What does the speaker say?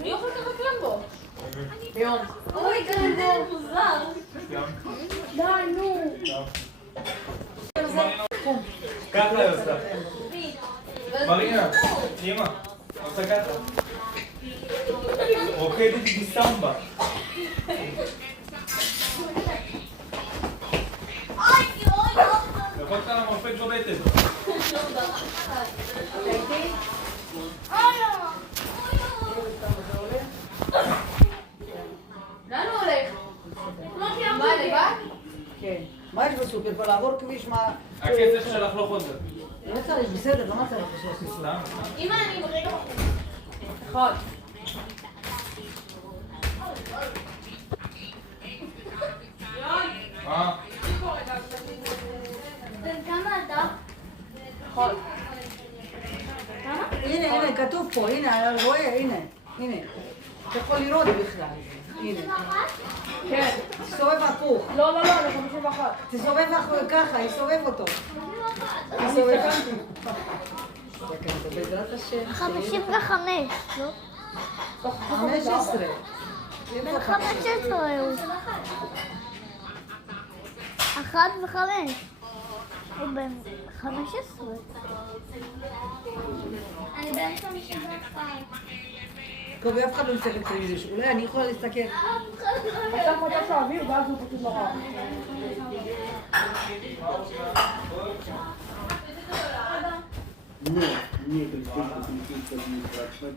מי אוכל ככה קלמבו? יום. אוי, קלמבו מוזר. די, נו. ככה היא עושה. מרינה, אמא, עושה ככה. רוקדת בסמבה. יכול כאן המרפק בבטן. לאן הוא הולך? מה, לבד? כן. מה יש בסופר? פה לעבור כביש מה... הכסף שלך לא חוזר. לא צריך, בסדר, לא מה צריך לעשות? סתם? אמא, אני ברגע אחד. כמה אתה? אחד. הנה, הנה, כתוב פה, הנה, אני רואה, הנה, הנה. אתה יכול לראות בכלל. הנה. כן. תסובב הפוך. לא, לא, לא, אני 51. תסובב ככה, יסובב אותו. תסובב. בעזרת השם. 55, לא? 15. בן 15 הוא. 1 ו5. הוא בן 15. אני בן 51. קובי, אף אחד לא מסתכל טלוויזיה. אולי אני יכולה להסתכל. אתה חודש האוויר ואז הוא פשוט לא רע. No, nie, to jest tylko administracja.